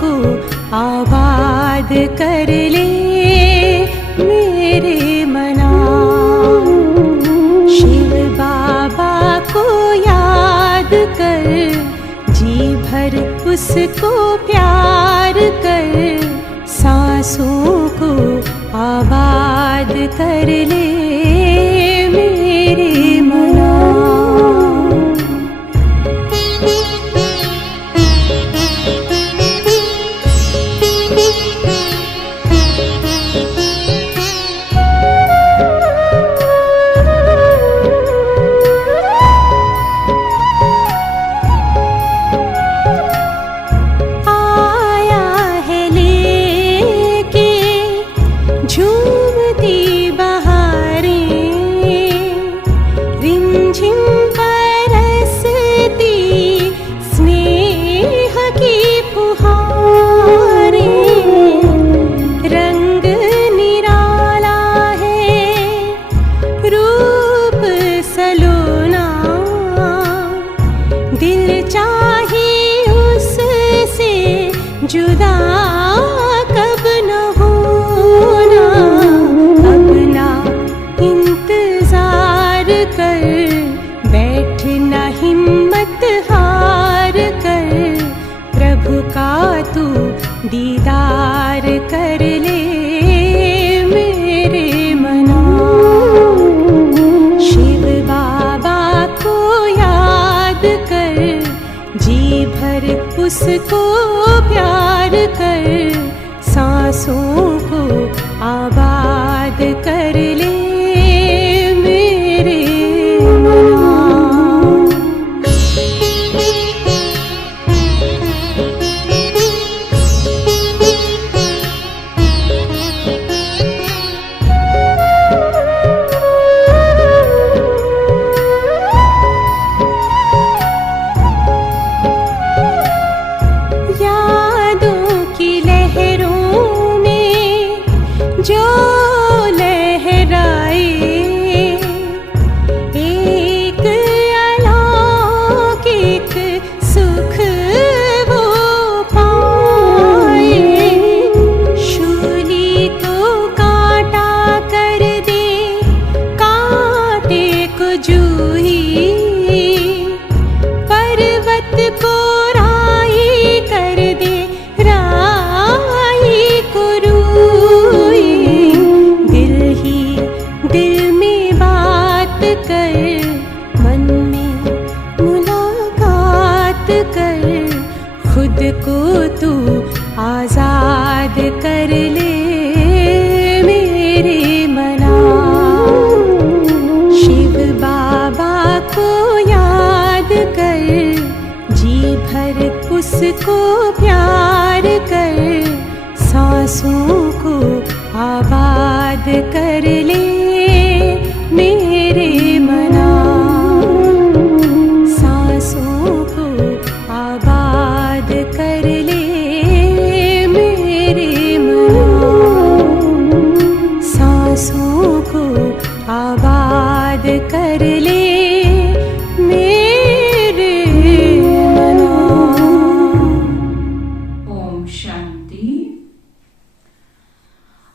को आबाद कर ले मेरे मना। शिव बाबा को याद कर, जी भर उसको प्यार कर, सांसों को आबाद कर ले मेरे मना। जुदा कब न होना, अब ना इंतजार कर, बैठना हिम्मत हार कर, प्रभु का तू दीदार कर ले मेरे मना। शिव बाबा को याद कर, जी भर उसको प्यार कर, सांसों को आबाद कर ले मेरे मना। जो लहराए एक अलौकिक सुख वो पाए, शूली को कांटा कर दे, कांटे को जूही, पर्वत को राई कर दे, राई को रूई, दिल में बात कर, मन में मुलाकात कर, खुद को तू आजाद कर ले मेरे मना। शिव बाबा को याद कर, जी भर उसको प्यार कर, सांसों को आबाद कर ले मेरे मना। सांसों को आबाद कर ले मेरे मना। सांसों को आबाद कर ले मेरे मना। ओम शांति।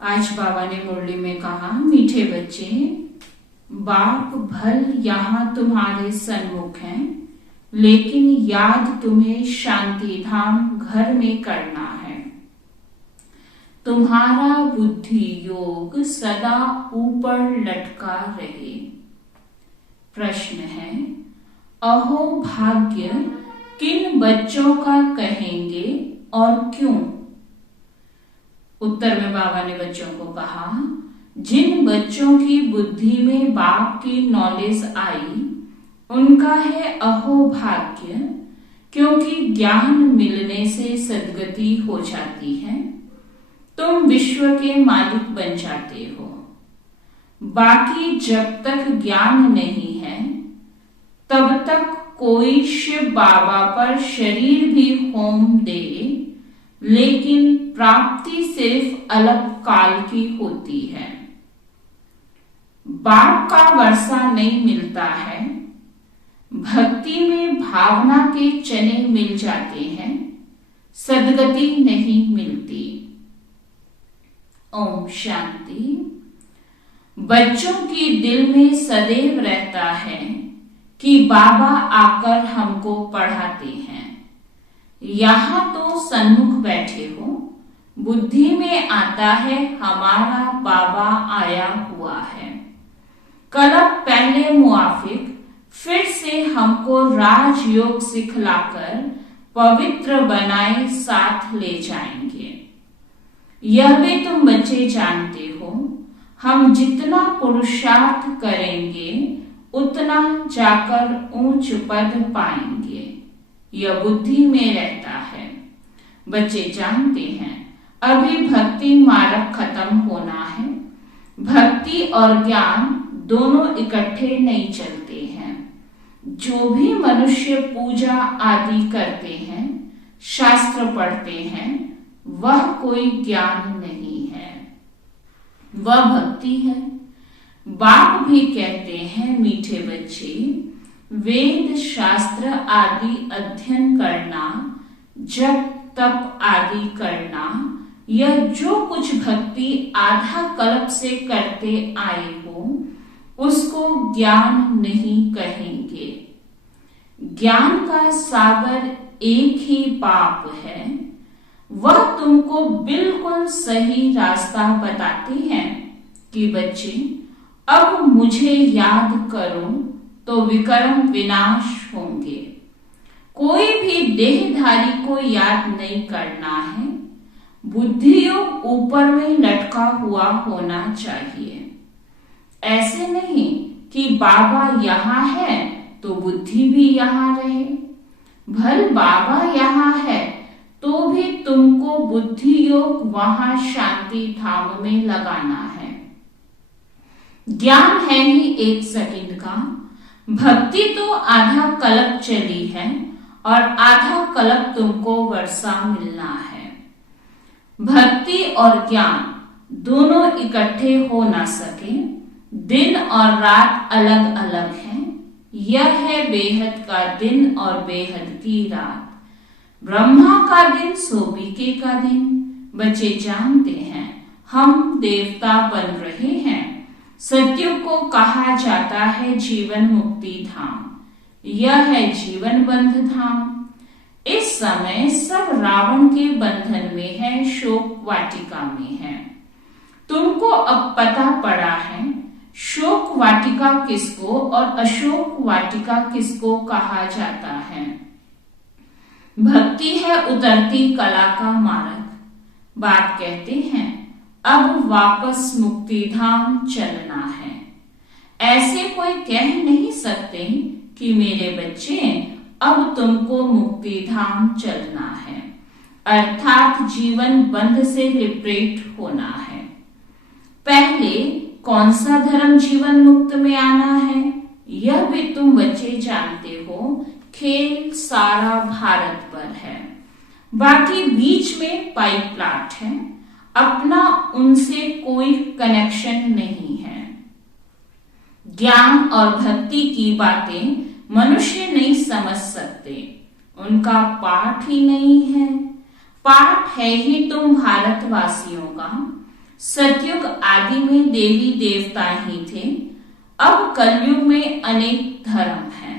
आज बाबा ने मुरली में कहा, मीठे बच्चे, बाप भल यहाँ तुम्हारे सन्मुख हैं, लेकिन याद तुम्हें शांति धाम घर में करना है। तुम्हारा बुद्धि योग सदा ऊपर लटका रहे। प्रश्न है, अहो भाग्य किन बच्चों का कहेंगे और क्यों? उत्तर में बाबा ने बच्चों को कहा, जिन बच्चों की बुद्धि में बाप की नॉलेज आई उनका है अहो भाग्य, क्योंकि ज्ञान मिलने से सद्गति हो जाती है, तुम विश्व के मालिक बन जाते हो। बाकी जब तक ज्ञान नहीं है तब तक कोई शिव बाबा पर शरीर भी होम दे, लेकिन प्राप्ति सिर्फ अल्प काल की होती है। बाप का वर्षा नहीं मिलता है, भक्ति में भावना के चने मिल जाते हैं, सद्गति नहीं मिलती। ओम शांति। बच्चों की दिल में सदैव रहता है कि बाबा आकर हमको पढ़ाते हैं। यहाँ तो सन्मुख बैठे हो, बुद्धि में आता है हमारा बाबा आया हुआ है। कलब पहले मुआफिक फिर से हमको राजयोग सिखलाकर पवित्र बनाए साथ ले जाएंगे। यह भी तुम बच्चे जानते हो, हम जितना पुरुषार्थ करेंगे उतना जाकर ऊंच पद पाएंगे। यह बुद्धि में रहता है। बच्चे जानते हैं अभी भक्ति मार्ग खत्म होना है। भक्ति और ज्ञान दोनों इकट्ठे नहीं चलते हैं। जो भी मनुष्य पूजा आदि करते हैं, शास्त्र पढ़ते हैं, वह कोई ज्ञान नहीं है, वह भक्ति है। बाप भी कहते हैं मीठे बच्चे, वेद शास्त्र आदि अध्ययन करना, जप तप आदि करना, यह जो कुछ भक्ति आधा कल्प से करते आए हो उसको ज्ञान नहीं कहेंगे। ज्ञान का सागर एक ही बाप है। वह तुमको बिल्कुल सही रास्ता बताते हैं कि बच्चे अब मुझे याद करो तो विकर्म विनाश होंगे। कोई भी देहधारी को याद नहीं करना है। बुद्धियोग ऊपर में लटका हुआ होना चाहिए। ऐसे नहीं कि बाबा यहाँ है तो बुद्धि भी यहाँ रहे। भल बाबा यहाँ है तो भी तुमको बुद्धि योग वहां शांति धाम में लगाना है। ज्ञान है ही 1 सेकंड का। भक्ति तो आधा कल्प चली है और आधा कल्प तुमको वर्षा मिलना है। भक्ति और ज्ञान दोनों इकट्ठे हो ना सके। दिन और रात अलग अलग है। यह है बेहद का दिन और बेहद की रात। ब्रह्मा का दिन सोबिके का दिन। बच्चे जानते हैं हम देवता बन रहे हैं। सत्युग को कहा जाता है जीवन मुक्ति धाम। यह है जीवन बंध धाम। इस समय सब रावण के बंधन में है, शोक वाटिका में है। तुमको अब पता पड़ा है शोक वाटिका किसको और अशोक वाटिका किसको कहा जाता है। भक्ति है उतरती कला का मार्ग। बाप कहते हैं अब वापस मुक्ति धाम चलना है। ऐसे कोई कह नहीं सकते कि मेरे बच्चे अब तुमको मुक्ति धाम चलना है, अर्थात जीवन बंध से लिबरेट होना है। पहले कौन सा धर्म जीवन मुक्त में आना है, यह भी तुम बच्चे जानते हो। खेल सारा भारत पर है। बाकी बीच में पाइप प्लाट है। अपना उनसे कोई कनेक्शन नहीं है। ज्ञान और भक्ति की बातें मनुष्य नहीं समझ सकते। उनका पाठ ही नहीं है। पाठ है ही तुम भारतवासियों का। सतयुग आदि में देवी देवता ही थे। अब कलयुग में अनेक धर्म हैं।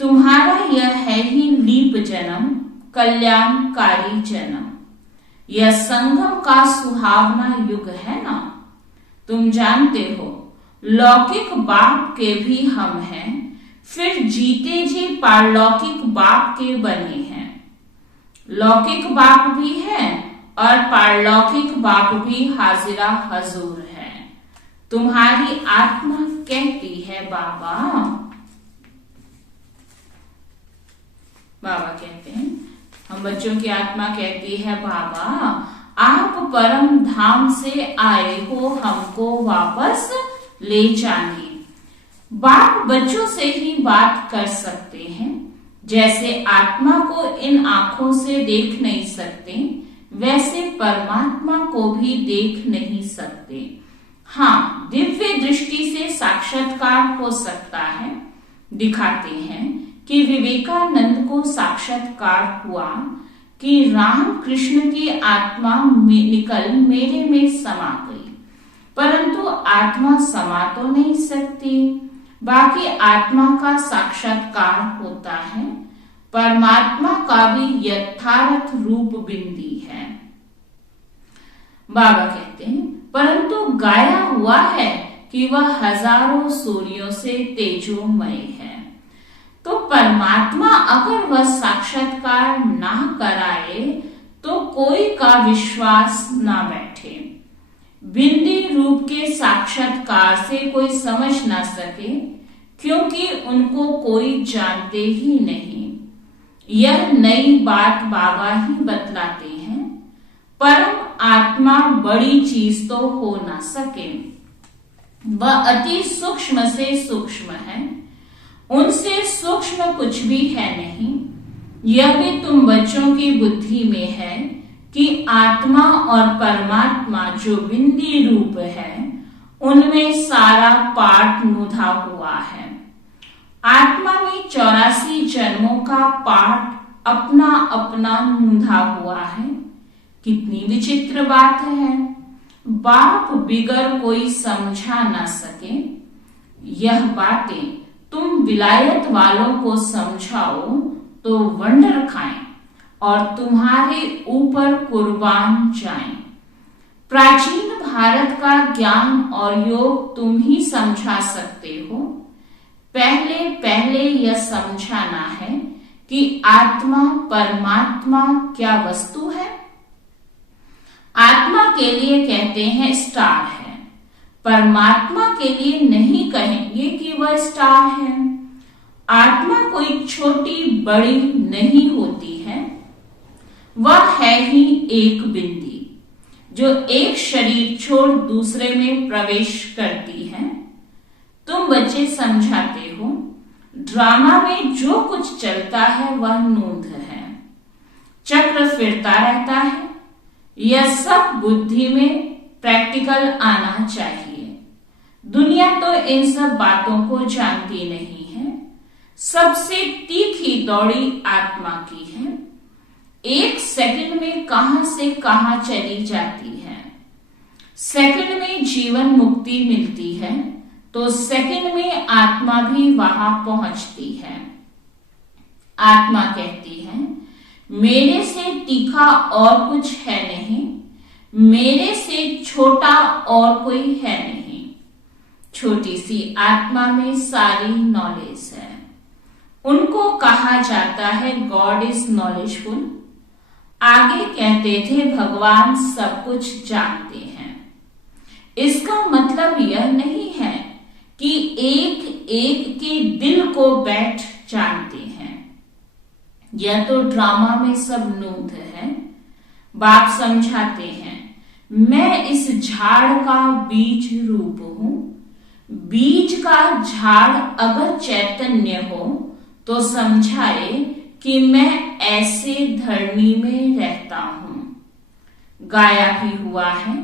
तुम्हारा यह है ही लीप जन्म, कल्याणकारी जन्म। यह संगम का सुहावना युग है ना। तुम जानते हो लौकिक बाप के भी हम हैं, फिर जीते जी पारलौकिक बाप के बने हैं। लौकिक बाप भी है और पारलौकिक बाप भी हाजिरा हजूर है। तुम्हारी आत्मा कहती है बाबा। बाबा कहते हैं हम बच्चों की आत्मा कहती है बाबा आप परम धाम से आए हो हमको वापस ले जाने। बाप बच्चों से ही बात कर सकते हैं। जैसे आत्मा को इन आंखों से देख नहीं सकते, वैसे परमात्मा को भी देख नहीं सकते। हाँ, दिव्य दृष्टि से साक्षात्कार हो सकता है। दिखाते हैं कि विवेकानंद को साक्षात्कार हुआ कि राम कृष्ण की आत्मा निकल मेरे में समा गई, परंतु आत्मा समा तो नहीं सकती। बाकी आत्मा का साक्षात्कार होता है, परमात्मा का भी यथार्थ रूप बिंदी है। बाबा कहते हैं परंतु गाया हुआ है कि वह हजारों सूर्यों से तेजोमय है। तो परमात्मा अगर वह साक्षात्कार ना कराए तो कोई का विश्वास ना बैठे। बिंदी रूप के साक्षात्कार से कोई समझ ना सके, क्योंकि उनको कोई जानते ही नहीं। यह नई बात बाबा ही बतलाते हैं। परम आत्मा बड़ी चीज तो हो ना सके, वह अति सूक्ष्म से सूक्ष्म है, उनसे सूक्ष्म कुछ भी है नहीं। यह भी तुम बच्चों की बुद्धि में है कि आत्मा और परमात्मा जो बिंदी रूप है, उनमें सारा पाठ नुधा हुआ है। आत्मा में 84 जन्मों का पाठ अपना अपना नुधा हुआ है। कितनी विचित्र बात है, बाप बिगर कोई समझा ना सके। यह बातें तुम विलायत वालों को समझाओ तो वंडर खाएं और तुम्हारे ऊपर कुर्बान जाएं। प्राचीन भारत का ज्ञान और योग तुम ही समझा सकते हो। पहले पहले यह समझाना है कि आत्मा परमात्मा क्या वस्तु है। आत्मा के लिए कहते हैं स्टार है, परमात्मा के लिए नहीं कहेंगे कि वह स्टार है। आत्मा कोई छोटी बड़ी नहीं होती है, वह है ही एक बिंदी जो एक शरीर छोड़ दूसरे में प्रवेश करती है। तुम बच्चे समझाते हो ड्रामा में जो कुछ चलता है वह नूंद है, चक्र फिरता रहता है। यह सब बुद्धि में प्रैक्टिकल आना चाहिए। दुनिया तो इन सब बातों को जानती नहीं है। सबसे तीखी दौड़ी आत्मा की है। एक सेकंड में कहां से कहां चली जाती है। सेकंड में जीवन मुक्ति मिलती है तो सेकंड में आत्मा भी वहां पहुंचती है। आत्मा कहती है मेरे से तीखा और कुछ है नहीं, मेरे से छोटा और कोई है नहीं। छोटी सी आत्मा में सारी नॉलेज है। उनको कहा जाता है गॉड इज नॉलेजफुल। आगे कहते थे भगवान सब कुछ जानते हैं। इसका मतलब यह नहीं है कि एक एक के दिल को बैठ जानते हैं। यह तो ड्रामा में सब नूंद है। बाप समझाते हैं मैं इस झाड़ का बीज रूप हूं। बीज का झाड़ अगर चैतन्य हो तो समझाए कि मैं ऐसे धरनी में रहता हूं। गाया भी हुआ है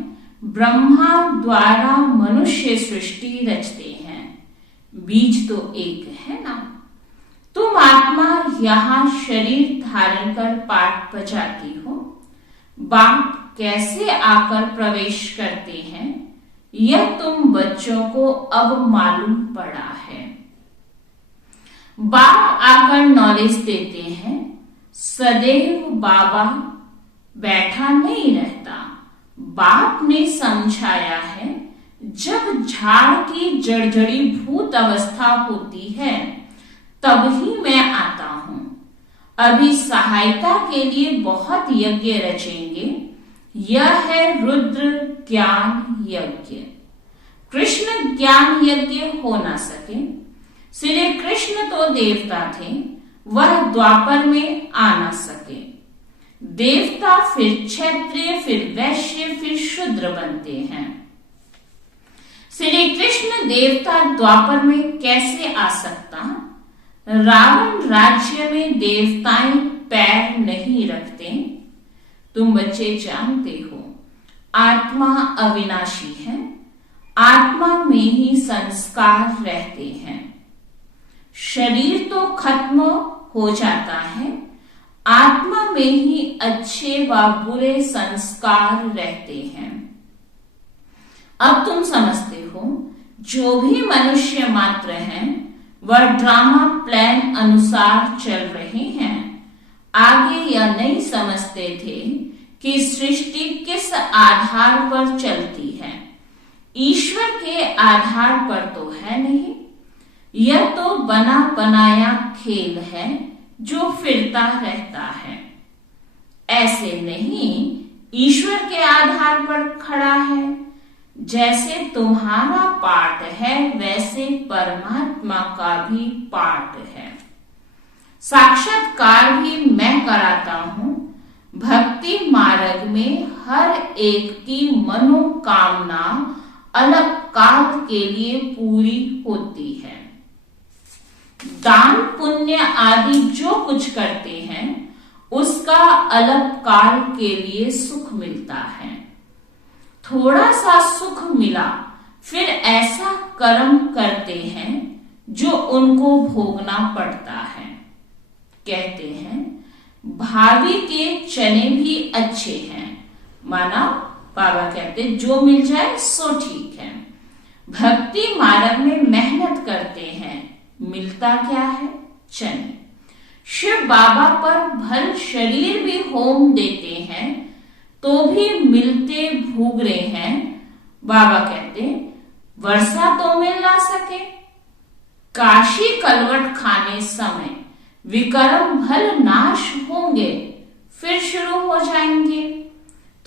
ब्रह्मा द्वारा मनुष्य सृष्टि रचते हैं। बीज तो एक है ना। तुम आत्मा यहां शरीर धारण कर पाठ बजाती हो। बाप कैसे आकर प्रवेश करते हैं यह तुम बच्चों को अब मालूम पड़ा है। बाप आकर नॉलेज देते हैं। सदैव बाबा बैठा नहीं रहता। बाप ने समझाया है जब झाड़ की जड़जड़ी भूत अवस्था होती है तब ही मैं आता हूं। अभी सहायता के लिए बहुत यज्ञ रचेंगे। यह है रुद्र ज्ञान यज्ञ। कृष्ण ज्ञान यज्ञ हो ना सके। श्री कृष्ण तो देवता थे, वह द्वापर में आ ना सके। देवता फिर क्षत्रिय फिर वैश्य फिर शूद्र बनते हैं। श्री कृष्ण देवता द्वापर में कैसे आ सकता। रावण राज्य में देवताएं पैर नहीं रखते। तुम बच्चे जानते हो आत्मा अविनाशी है। आत्मा में ही संस्कार रहते हैं। शरीर तो खत्म हो जाता है, आत्मा में ही अच्छे व बुरे संस्कार रहते हैं। अब तुम समझते हो, जो भी मनुष्य मात्र हैं वह ड्रामा प्लान अनुसार चल रहे हैं। आगे यह नहीं समझते थे कि सृष्टि किस आधार पर चलती है। ईश्वर के आधार पर तो है नहीं। यह तो बना बनाया खेल है जो फिरता रहता है। ऐसे नहीं, ईश्वर के आधार पर खड़ा है। जैसे तुम्हारा पाठ है वैसे परमात्मा का भी पाठ है। साक्षात्कार भी मैं कराता हूँ। भक्ति मार्ग में हर एक की मनोकामना अलग काल के लिए पूरी होती है। दान पुण्य आदि जो कुछ करते हैं उसका अलग काल के लिए सुख मिलता है। थोड़ा सा सुख मिला, फिर ऐसा कर्म करते हैं जो उनको भोगना पड़ता है। कहते हैं भाभी के चने भी अच्छे हैं। माना बाबा कहते जो मिल जाए सो ठीक है। भक्ति मार्ग में मेहनत करते हैं, मिलता क्या है? चने। शिव बाबा पर भल शरीर भी होम देते हैं तो भी मिलते भूगरे हैं। बाबा कहते वर्षा तो मिल ना सके। काशी कलवट खाने समय विकर्म भल नाश होंगे, फिर शुरू हो जाएंगे।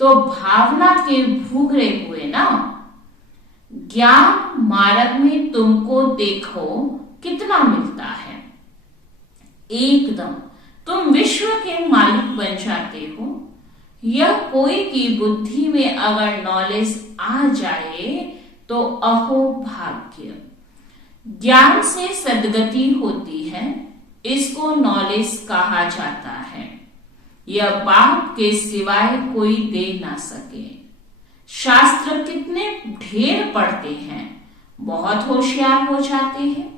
तो भावना के भूगरे हुए ना। ज्ञान मार्ग में तुमको देखो कितना मिलता है। एकदम तुम विश्व के मालिक बन जाते हो। यह कोई की बुद्धि में अगर नॉलेज आ जाए तो अहो भाग्य। ज्ञान से सद्गति होती है, इसको नॉलेज कहा जाता है। यह बाप के सिवाय कोई दे ना सके। शास्त्र कितने ढेर पढ़ते हैं, बहुत होशियार हो जाते हैं,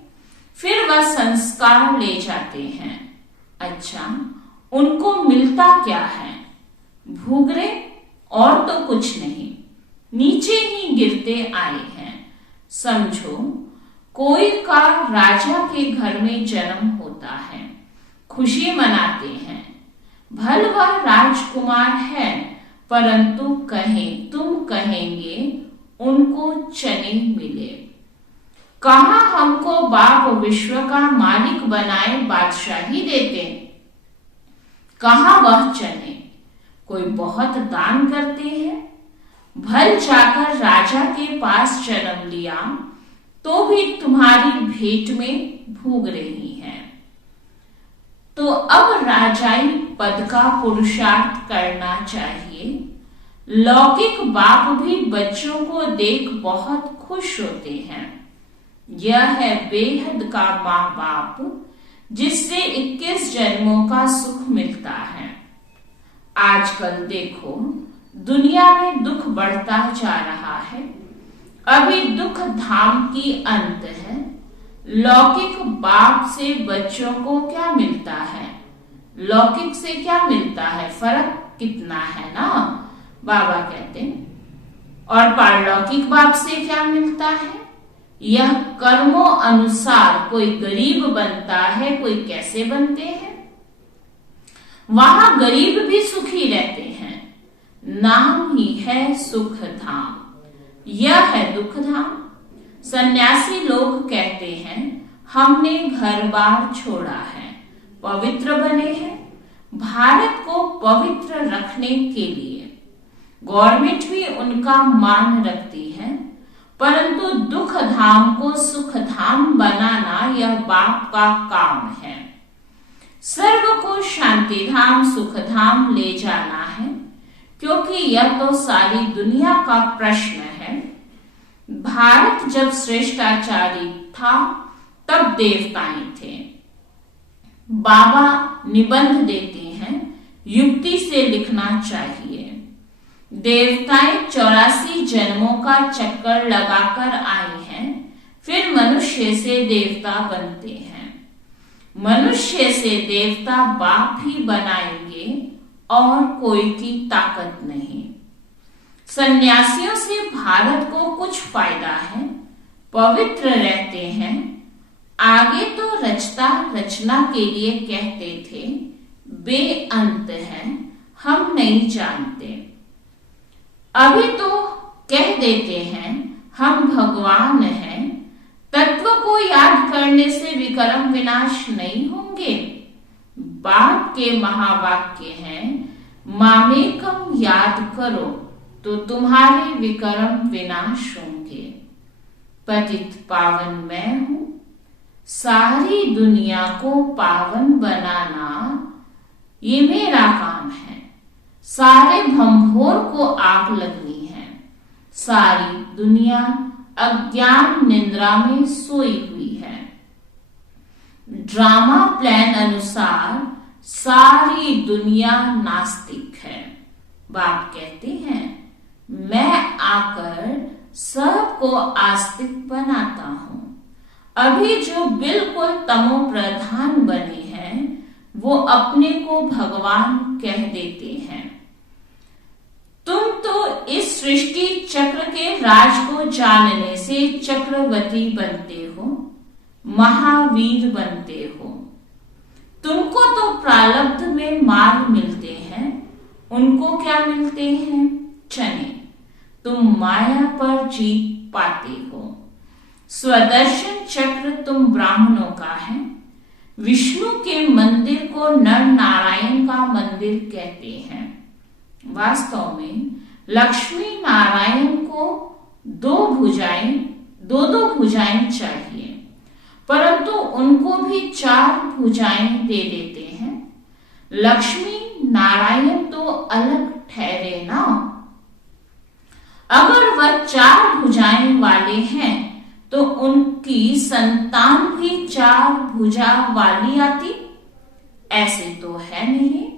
फिर वह संस्कार ले जाते हैं। अच्छा, उनको मिलता क्या है? भूगरे और तो कुछ नहीं, नीचे ही गिरते आए हैं। समझो कोई का राजा के घर में जन्म होता है, खुशी मनाते हैं। भल वह राजकुमार है, परंतु तुम कहेंगे उनको चने मिले। कहा हमको बाप विश्व का मालिक बनाए बादशाही देते, कहा वह चने। कोई बहुत दान करते हैं, भल जाकर राजा के पास जन्म लिया तो भी तुम्हारी भेंट में भूग रही है। तो अब राजाई पद का पुरुषार्थ करना चाहिए। लौकिक बाप भी बच्चों को देख बहुत खुश होते हैं। यह है बेहद का माँ बाप, जिससे 21 जन्मों का सुख मिलता है। आजकल देखो दुनिया में दुख बढ़ता जा रहा है। अभी दुख धाम की अंत है। लौकिक बाप से बच्चों को क्या मिलता है? लौकिक से क्या मिलता है? फर्क कितना है ना, बाबा कहते हैं। और पारलौकिक बाप से क्या मिलता है? यह कर्मों अनुसार कोई गरीब बनता है, कोई कैसे बनते हैं। वहां गरीब भी सुखी रहते हैं। नाम ही है सुख धाम, यह है दुख धाम। सन्यासी लोग कहते हैं हमने घर बार छोड़ा है, पवित्र बने हैं। भारत को पवित्र रखने के लिए गवर्नमेंट भी उनका मान रखती है, परंतु दुख धाम को सुख धाम बनाना यह बाप का काम है। सर्व को शांति धाम सुख धाम ले जाना है, क्योंकि यह तो सारी दुनिया का प्रश्न है। भारत जब श्रेष्ठाचारी था तब देवताएं थे। बाबा निबंध देते हैं, युक्ति से लिखना चाहिए। देवताएं 84 जन्मों का चक्कर लगाकर आए हैं, फिर मनुष्य से देवता बनते हैं। मनुष्य से देवता बाप ही बनाएंगे और कोई की ताकत नहीं। सन्यासियों से भारत को कुछ फायदा है, पवित्र रहते हैं। आगे तो रचता रचना के लिए कहते थे, बेअंत है, हम नहीं जानते। अभी तो कह देते हैं हम भगवान हैं। तत्व को याद करने से विक्रम विनाश नहीं होंगे। बाप के महावाक्य हैं, मामेकम याद करो तो तुम्हारे विक्रम विनाश होंगे। पतित पावन मैं हूं, सारी दुनिया को पावन बनाना ये मेरा काम है। सारे भंभोर को आग लगनी है। सारी दुनिया अज्ञान निद्रा में सोई हुई है। ड्रामा प्लान अनुसार सारी दुनिया नास्तिक है। बाप कहते हैं, मैं आकर सबको आस्तिक बनाता हूं। अभी जो बिल्कुल तमो प्रधान बने हैं वो अपने को भगवान कह देते हैं। तुम तो इस सृष्टि चक्र के राज को जानने से चक्रवर्ती बनते हो, महावीर बनते हो। तुमको तो प्रारब्ध में माल मिलते हैं, उनको क्या मिलते हैं? चने। तुम माया पर जीत पाते हो। स्वदर्शन चक्र तुम ब्राह्मणों का है। विष्णु के मंदिर को नर नारायण का मंदिर कहते हैं। वास्तव में लक्ष्मी नारायण को दो दो भुजाएं चाहिए, परंतु उनको भी 4 भुजाएं दे देते हैं। लक्ष्मी नारायण तो अलग ठहरे ना। अगर वह 4 भुजाएं वाले हैं तो उनकी संतान भी 4 भुजा वाली आती? ऐसे तो है नहीं।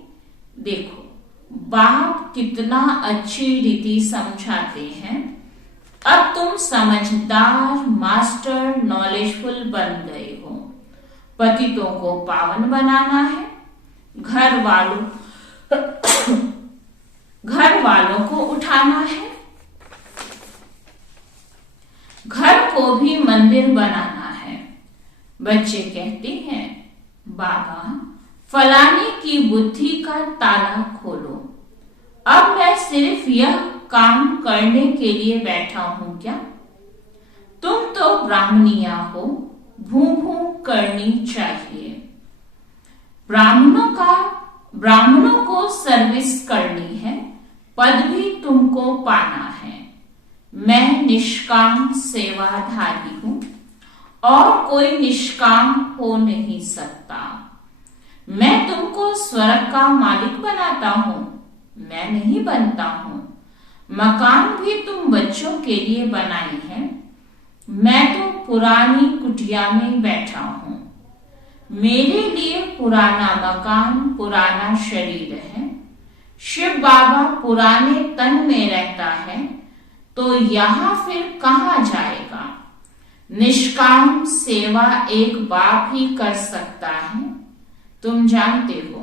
देखो बाप कितना अच्छी रीति समझाते हैं। अब तुम समझदार, मास्टर, नॉलेजफुल बन गए हो। पतितों को पावन बनाना है। घर वालों को उठाना है। घर को भी मंदिर बनाना है। बच्चे कहते हैं, बाबा फलाने की बुद्धि का ताला खोलो। अब मैं सिर्फ यह काम करने के लिए बैठा हूं क्या? तुम तो ब्राह्मणिया हो, भू भू करनी चाहिए। ब्राह्मणों को सर्विस करनी है। पद भी तुमको पाना है। मैं निष्काम सेवाधारी हूं और कोई निष्काम हो नहीं सकता। मैं तुमको स्वर्ग का मालिक बनाता हूं, मैं नहीं बनता हूं। मकान भी तुम बच्चों के लिए बनाई है। मैं तो पुरानी कुटिया में बैठा हूं। मेरे लिए पुराना मकान, पुराना शरीर है। शिव बाबा पुराने तन में रहता है तो यहां फिर कहां जाएगा? निष्काम सेवा एक बाप ही कर सकता है। तुम जानते हो,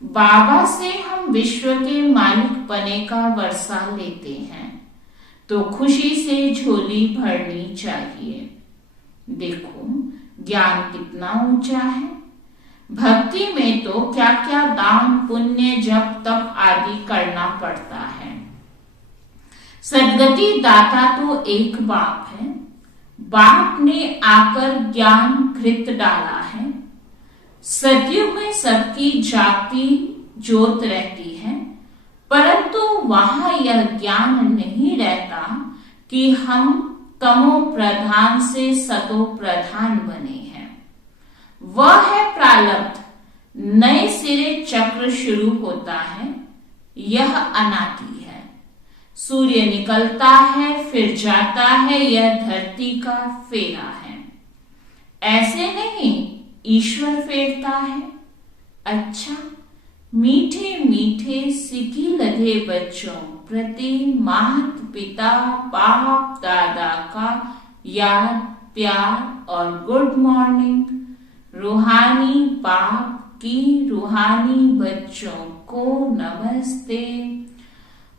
बाबा से हम विश्व के मालिक बने का वर्षा लेते हैं तो खुशी से झोली भरनी चाहिए। देखो ज्ञान कितना ऊंचा है। भक्ति में तो क्या क्या दान, पुण्य, जप, तप आदि करना पड़ता है। सदगति दाता तो एक बाप है। बाप ने आकर ज्ञान घृत डाला है। सदियों में सबकी जागती ज्योत रहती है, परंतु वहां यह ज्ञान नहीं रहता कि हम तमो प्रधान से सतो प्रधान बने हैं। वह है प्रारब्ध। नए सिरे चक्र शुरू होता है। यह अनादि है। सूर्य निकलता है फिर जाता है, यह धरती का फेरा है। ऐसे नहीं ईश्वर फेरता है। अच्छा, मीठे मीठे सिकी लगे बच्चों प्रति माता पिता बाप दादा का याद, प्यार और गुड मॉर्निंग। रूहानी बाप की रूहानी बच्चों को नमस्ते।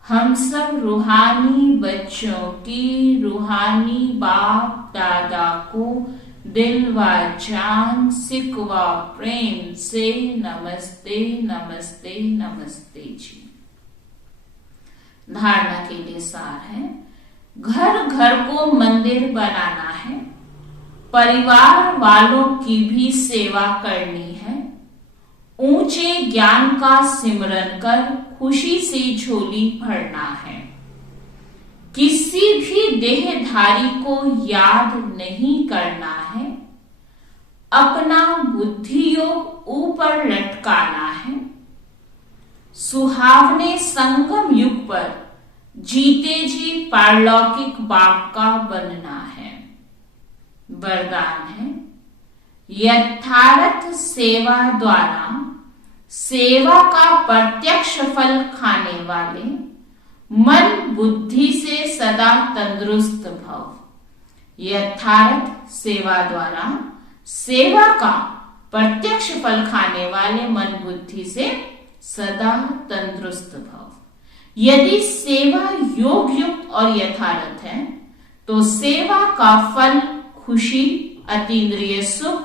हम सब रूहानी बच्चों की रूहानी बाप दादा को दिल व जान सिकवा प्रेम से नमस्ते नमस्ते नमस्ते जी। धारणा के लिए सार है, घर घर को मंदिर बनाना है, परिवार वालों की भी सेवा करनी है, ऊंचे ज्ञान का सिमरन कर खुशी से झोली भरना है, किसी भी देहधारी को याद नहीं करना है, अपना बुद्धि योग ऊपर लटकाना है, सुहावने संगम युग पर जीते जी पारलौकिक बाप का बनना है। वरदान है, यथार्थ सेवा द्वारा सेवा का प्रत्यक्ष फल खाने वाले मन बुद्धि से सदा तंदुरुस्त भव। यथार्थ सेवा द्वारा सेवा का प्रत्यक्ष फल खाने वाले मन बुद्धि से सदा तंदुरुस्त भव। यदि सेवा योग युक्त और यथार्थ है तो सेवा का फल खुशी, अतीन्द्रिय सुख,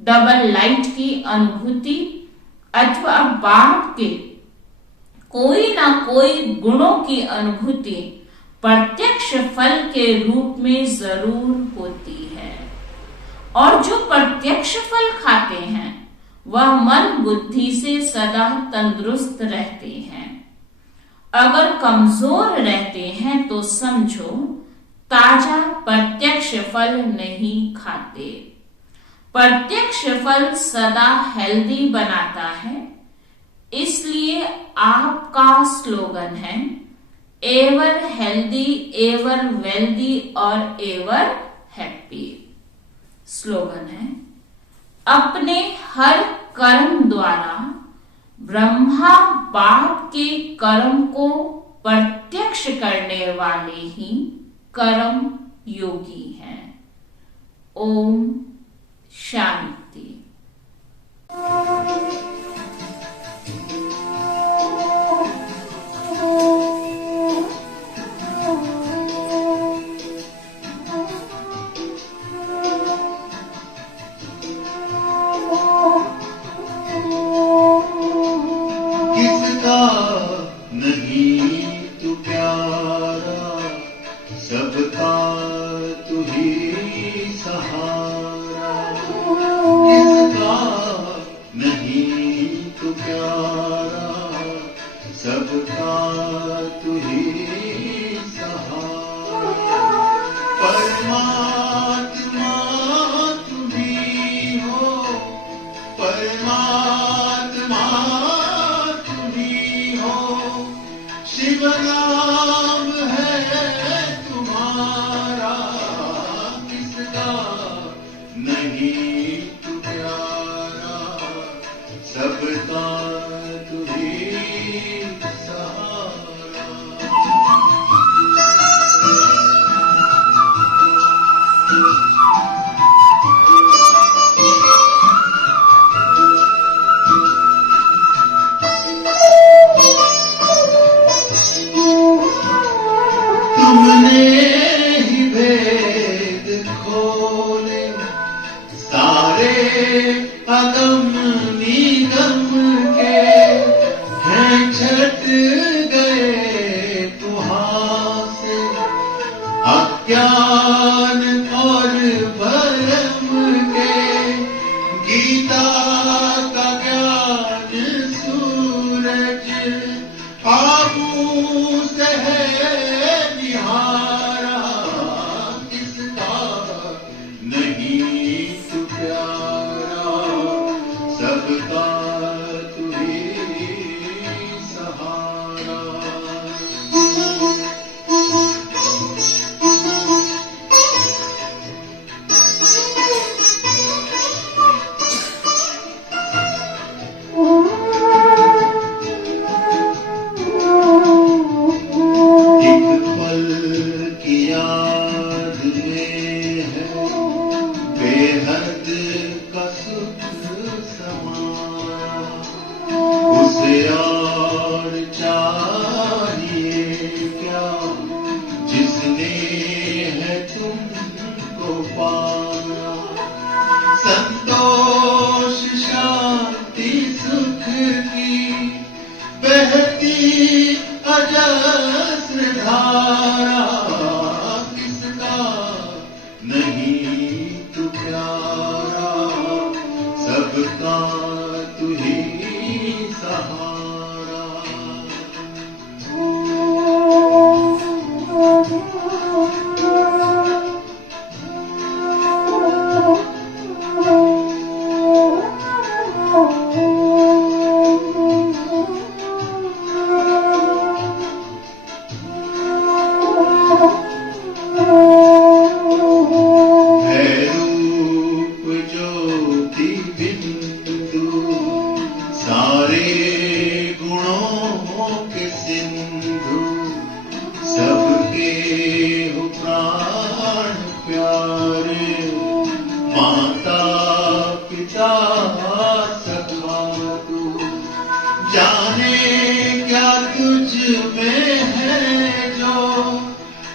डबल लाइट की अनुभूति अथवा बाप के कोई ना कोई गुणों की अनुभूति प्रत्यक्ष फल के रूप में जरूर होती है। और जो प्रत्यक्ष फल खाते हैं वह मन बुद्धि से सदा तंदुरुस्त रहते हैं। अगर कमजोर रहते हैं तो समझो ताजा प्रत्यक्ष फल नहीं खाते। प्रत्यक्ष फल सदा हेल्दी बनाता है, इसलिए आपका स्लोगन है एवर हेल्दी, एवर वेल्दी और एवर हैप्पी। स्लोगन है, अपने हर कर्म द्वारा ब्रह्मा बाप के कर्म को प्रत्यक्ष करने वाले ही कर्म योगी हैं। ओम शांति। किसका नहीं तू प्यारा, सबका तू ही सहारा।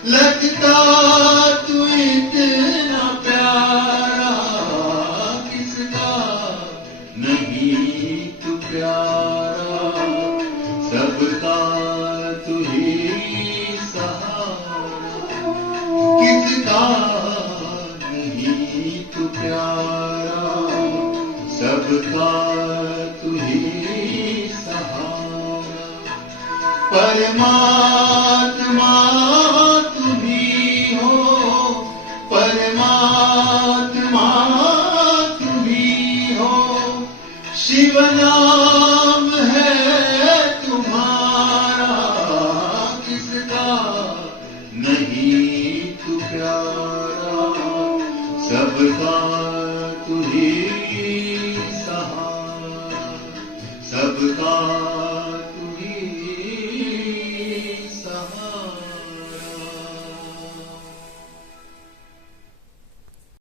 लगता तू इतना प्यारा, किसका नहीं तू प्यारा, सबका तू ही सहारा, किसका नहीं तू प्यारा, सबका तू ही सहारा। परमात्मा तू भी हो, परमात्मा तू भी हो, शिव नाम है तुम्हारा,